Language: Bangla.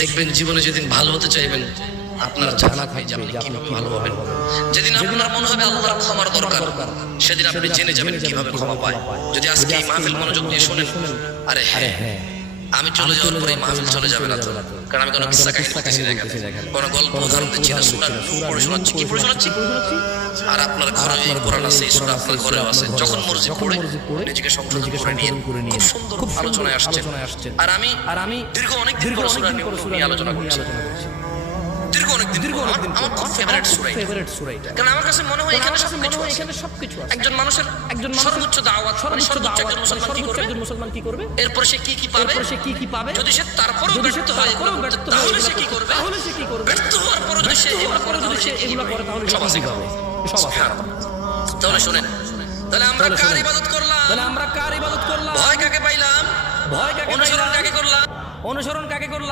দেখবেন জীবনে যেদিন ভালো হতে চাইবেন আপনার জানা থাকবে যে আপনি কিভাবে ভালো হবেন। যেদিন আপনার মনে হবে আল্লাহর ক্ষমার দরকার, সেদিন আপনি জেনে যাবেন কিভাবে ক্ষমা পায়। যদি আজকে এই মাহফিল মনোযোগ দিয়ে শুনেন, আরে হ্যাঁ, আমি চলে যাওয়ার পরে মাহফিল চলে যাবে না তো, কারণ আমি কোনো কিস্সা কাহিনী করতেছি না এখানে, কোনো গল্প উদাহরণ দিচ্ছি না, সূরা নূর পড়ে শোনাচ্ছি। কি পড়ে শোনাচ্ছি? আর আপনার ঘরে এই কোরআন আছে, এই সূরা আপনার ঘরেও আছে। যখন মর্জি পড়ে নিজেকে সংশোধন করে নিয়ে খুব সুন্দর আলোচনায় আসছেন। আর আমি অনেক দিন পর সূরা নূর নিয়ে আলোচনা করছি। অনেকদিন আমার খুব ফেভারিট সূরা এটা, কারণ আমার কাছে মনে হয় এখানে সবকিছু আছে। একজন মানুষের সর্বোচ্চ দাওয়াত, সর্বোচ্চ একজন মুসলমান কি করবে, এরপর সে কি পাবে, যদি সে তারপরেও ব্যর্থ হয় তাহলে সে কি করবে, ব্যর্থ হওয়ার পর যদি সে এগুলো করে তাহলে সে এগুলো করে তাহলে সব আছে হবে। তাহলে শুনেন, তাহলে আমরা কার ইবাদত করলাম? ভয় কাকে পাইলাম? অনুসরণ কাকে করলাম?